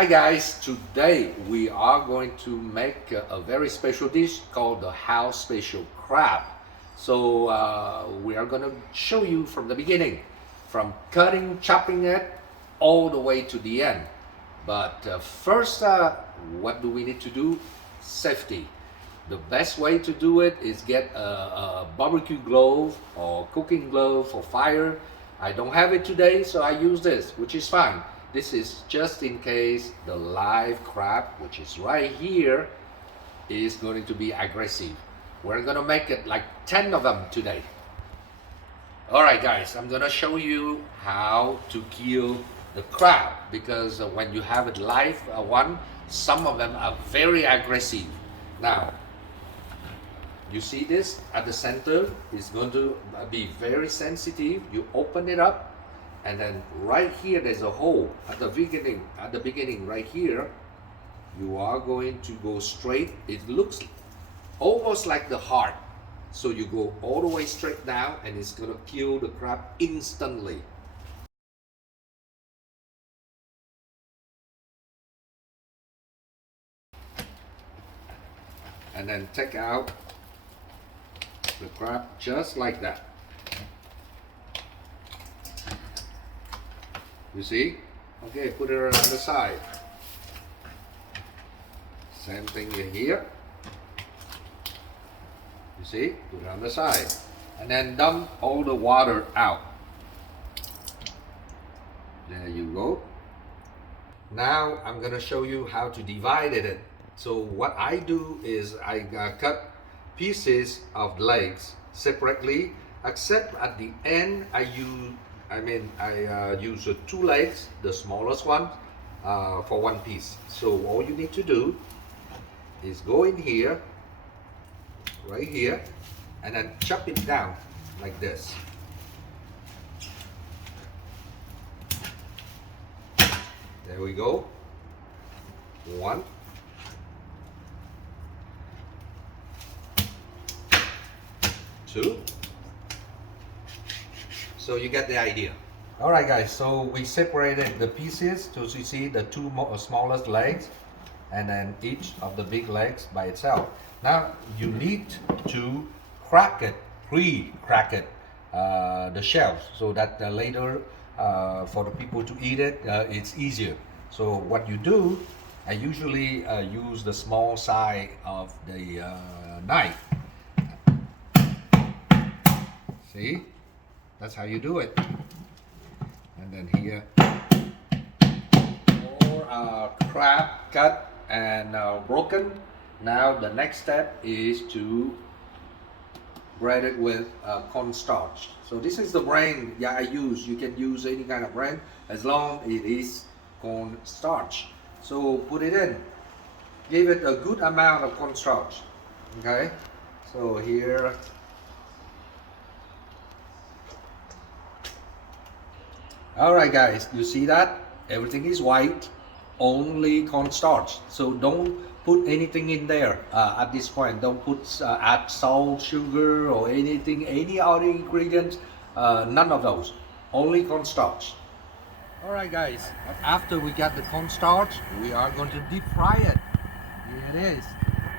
Hi guys, today we are going to make a very special dish called the house special crab. So we are going to show you from the beginning, from cutting, chopping it, all the way to the end. But first, what do we need to do? Safety. The best way to do it is get a barbecue glove or cooking glove for fire. I don't have it today, so I use this, which is fine. This is just in case the live crab, which is right here, is going to be aggressive. We're gonna make it like 10 of them today. All right, guys, I'm gonna show you how to kill the crab because when you have it live one, some of them are very aggressive. Now, you see this at the center is going to be very sensitive. You open it up, and then right here there's a hole at the beginning. At the beginning, right here, you are going to go straight. It looks almost like the heart. So you go all the way straight down, and it's gonna kill the crab instantly. And then take out the crab just like that. You see? Okay, put it on the side. Same thing here. You see? Put it on the side. And then dump all the water out. There you go. Now I'm gonna show you how to divide it. So what I do is I cut pieces of legs separately, except at the end I use two legs, the smallest one, for one piece. So all you need to do is go in here, right here, and then chop it down like this. There we go. One. Two. So you get the idea. All right, guys. So we separated the pieces. So you see the two smallest legs, and then each of the big legs by itself. Now you need to crack it, pre-crack it, the shells, so that later for the people to eat it, it's easier. So what you do, I usually use the small side of the knife. See, that's how you do it. And then here, more crab cut and broken. Now the next step is to bread it with cornstarch. So this is the brand I use. You can use any kind of brand as long it is cornstarch. So put it in. Give it a good amount of cornstarch. Okay. So here. All right, guys. You see that? Everything is white. Only cornstarch. So don't put anything in there at this point. Don't put add salt, sugar, or anything, any other ingredients. None of those. Only cornstarch. All right, guys. After we got the cornstarch, we are going to deep fry it. Here it is.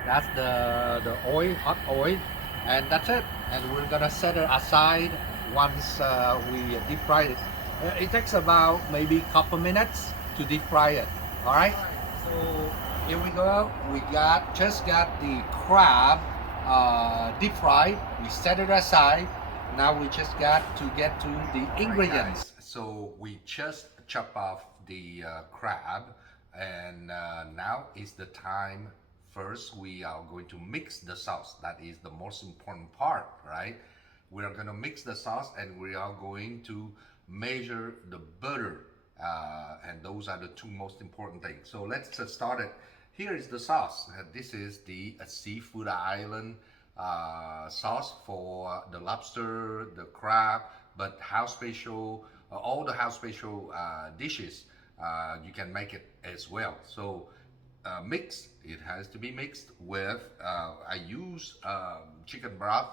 That's the oil, hot oil, and that's it. And we're gonna set it aside once we deep fry it. It takes about maybe a couple minutes to deep fry it. All right. So here we go. We just got the crab deep fried. We set it aside. Now we just got to get to the ingredients. So we just chop off the crab, and now is the time. First, we are going to mix the sauce. That is the most important part, right? We are going to mix the sauce, and we are going to measure the butter, and those are the two most important things. So let's start it. Here is the sauce. This is the Seafood Island sauce for the lobster, the crab, but house special, all the house special dishes, you can make it as well. So mixed, it has to be mixed with, I use chicken broth,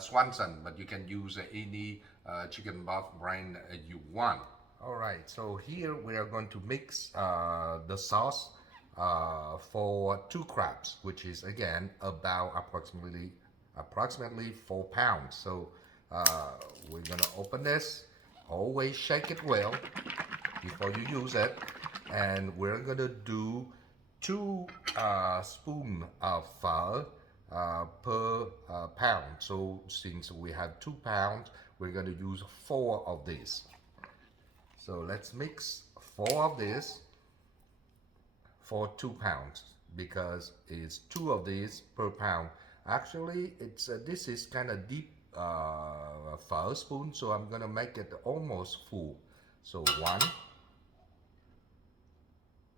Swanson, but you can use any chicken broth brand you want. All right, so here we are going to mix the sauce for 2 crabs, which is again about approximately 4 pounds. So we're gonna open this. Always shake it well before you use it, and we're gonna do 2 spoon of pho per pound. So since we have 2 pounds, we're gonna use 4 of these. So let's mix 4 of this for 2 pounds because it's 2 of these per pound. Actually, it's this is kind of deep pho spoon, so I'm gonna make it almost full. So 1,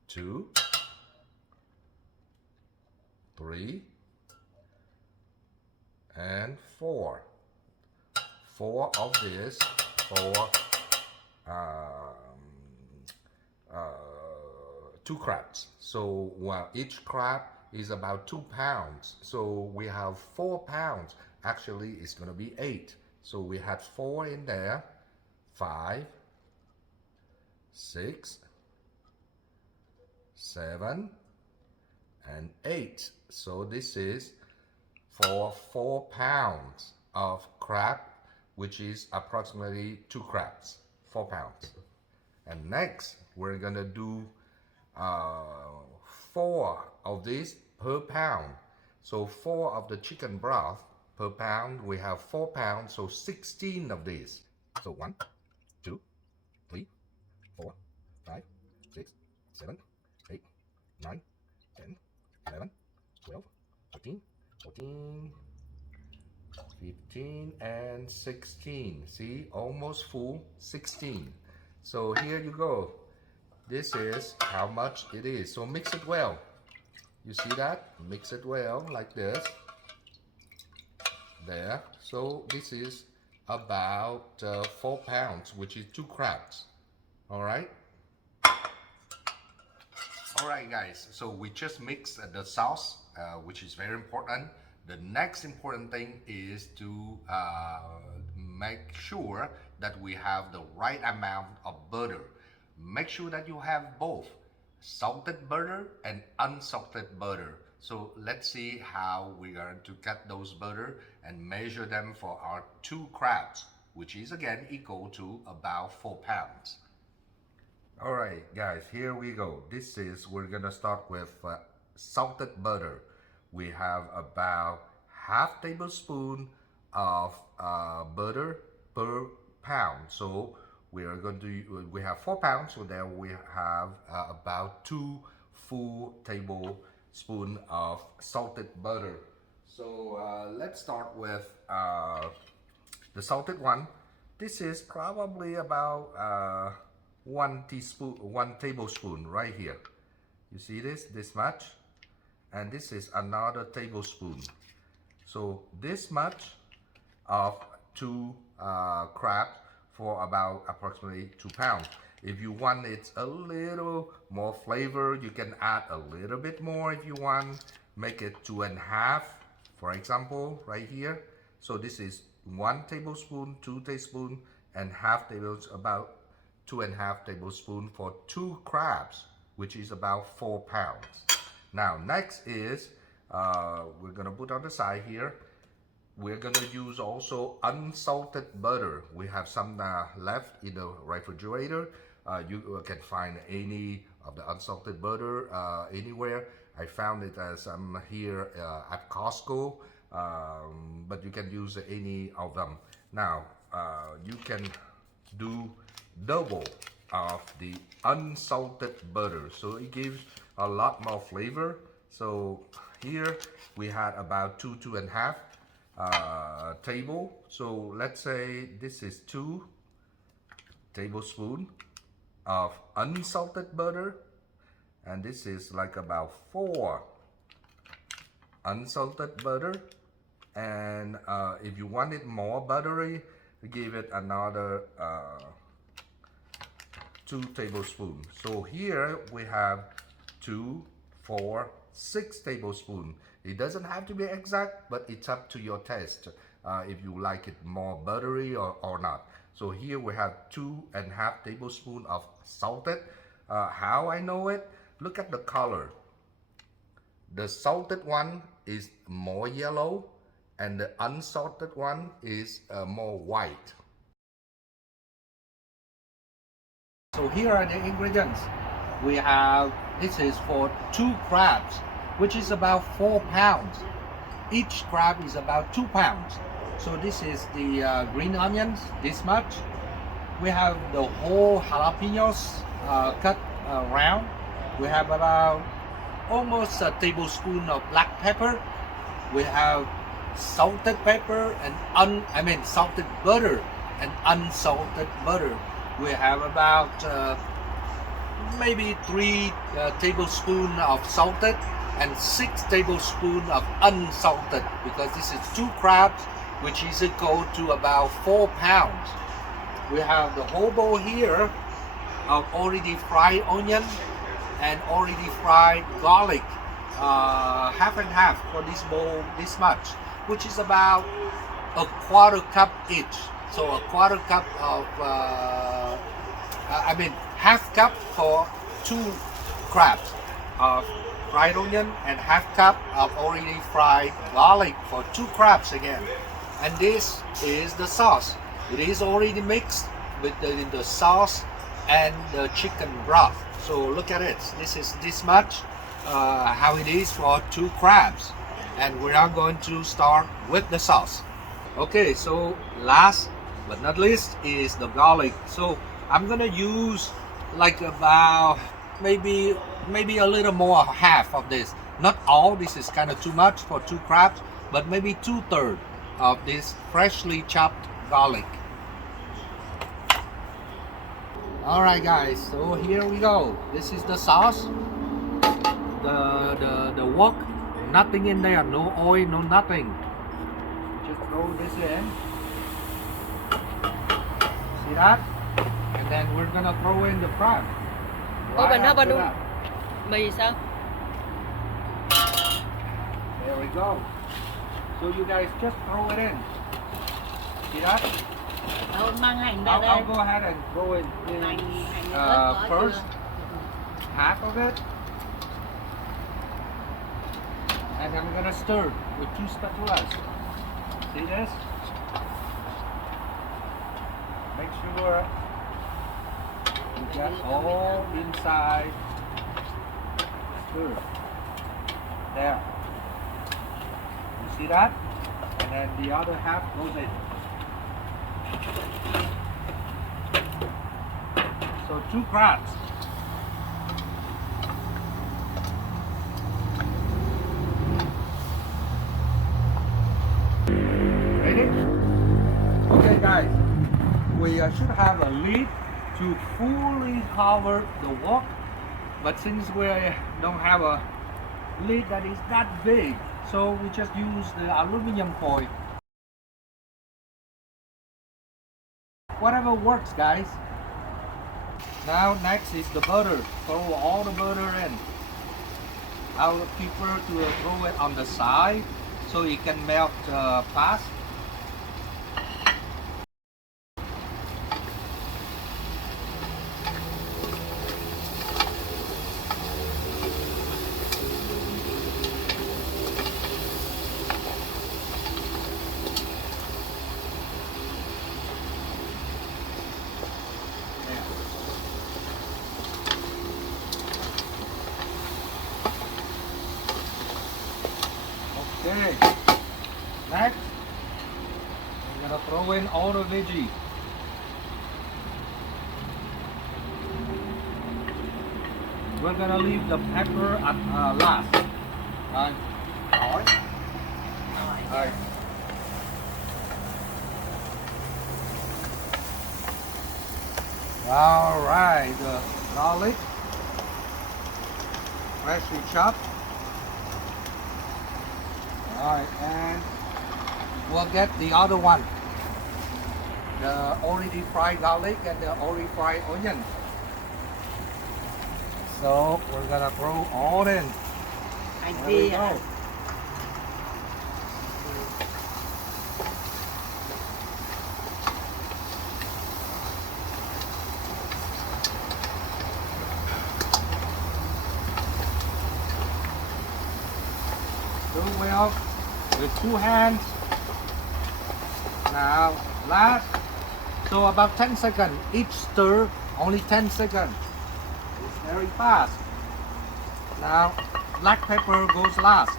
2, 3, and 4. 4 of this for uh, 2 crabs. So each crab is about 2 pounds. So we have 4 pounds. Actually, it's gonna be 8. So we had 4 in there. 5, 6, 7, and 8. So this is for 4 pounds of crab, which is approximately 2 crabs, 4 pounds. And next, we're gonna do 4 of these per pound. So 4 of the chicken broth per pound. We have 4 pounds, so 16 of these. So 1, 2, 3, 4, 5, 6, 7, 8, 9, 10, 11, 12, 13, 14, 15, and 16. See, almost full, 16. So here you go. This is how much it is. So mix it well. You see that? Mix it well like this. There. So this is about 4 pounds, which is 2 crabs. All right. All right, guys. So we just mixed the sauce, which is very important. The next important thing is to make sure that we have the right amount of butter. Make sure that you have both salted butter and unsalted butter. So let's see how we are going to cut those butter and measure them for our 2 crabs, which is again equal to about 4 pounds. All right, guys, here we go. We're gonna start with salted butter. We have about half tablespoon of butter per pound. So we have 4 pounds, so there we have about 2 full tablespoon of salted butter. So let's start with the salted one. This is probably about 1 tablespoon right here. You see this much, and this is another tablespoon. So this much of 2 crabs for about approximately 2 pounds. If you want it a little more flavor, you can add a little bit more if you want. Make it 2.5, for example, right here. So this is 1 tablespoon, 2 tablespoons, and half tablespoon, about 2.5 tablespoons for 2 crabs, which is about 4 pounds. Now, next is we're gonna put on the side here. We're gonna use also unsalted butter. We have some left in the refrigerator. You can find any of the unsalted butter anywhere. I found it as I'm here at Costco, but you can use any of them. Now, you can do double of the unsalted butter, so it gives a lot more flavor. So here we had about 2.5 table. So let's say this is 2 tablespoons of unsalted butter, and this is like about 4 unsalted butter. And if you want it more buttery, give it another 2 tablespoons. So here we have 2, 4, 6 tablespoons. It doesn't have to be exact, but it's up to your taste if you like it more buttery or not. So here we have 2.5 tablespoons of salted. How I know it? Look at the color. The salted one is more yellow and the unsalted one is more white. So here are the ingredients. We have, this is for 2 crabs, which is about 4 pounds. Each crab is about 2 pounds. So this is the green onions, this much. We have the whole jalapenos cut round. We have about almost a tablespoon of black pepper. We have salted pepper and salted butter and unsalted butter. We have about maybe 3 tablespoons of salted and 6 tablespoons of unsalted, because this is 2 crabs, which is equal to about 4 pounds. We have the whole bowl here of already fried onion and already fried garlic, half and half for this bowl, this much, which is about a 1/4 cup each. So a 1/4 cup of, half cup for 2 crabs of fried onion and half cup of already fried garlic for 2 crabs again. And this is the sauce. It is already mixed with the sauce and the chicken broth. So look at it. This is this much how it is for 2 crabs. And we are going to start with the sauce. Okay, so last but not least is the garlic. So I'm gonna use like about maybe a little more, half of this. Not all, this is kind of too much for 2 crabs, but maybe 2/3 of this freshly chopped garlic. Alright guys, so here we go. This is the sauce. The wok, nothing in there, no oil, no nothing. Just throw this in. See that? And then we're gonna throw in the crab. Mình after luôn. that. Mì sao? There we go. So you guys just throw it in. See that? Đâu mang hành ra đây. I'll go ahead and throw it in first. Half of it. And I'm gonna stir with 2 spatulas. See this? Make sure you get all inside. Stir. There. You see that? And then the other half goes in. So 2 crabs. Ready? Okay guys, we should have a lid to fully cover the wok, but since we don't have a lid that is that big, so we just use the aluminum foil. Whatever works guys. Now next is the butter. Throw all the butter in. I would prefer to throw it on the side so it can melt fast. Okay, next we're gonna throw in all the veggies. We're gonna leave the pepper at last. Rồi. Rồi. All right, the garlic, freshly chopped. Alright, and we'll get the other one, the already fried garlic and the already fried onion. So we're gonna throw all in. There we go. Stir well with 2 hands. Now last, so about 10 seconds each stir, only 10 seconds. It's very fast. Now black pepper goes last.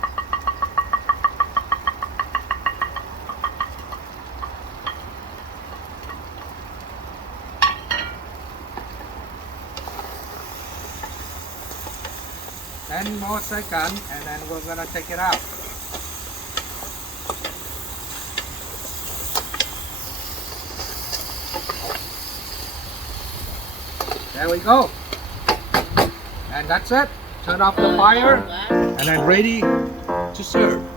Ten more seconds and then we're gonna take it out. There we go. And that's it. Turn off the fire Quá. and then ready to serve.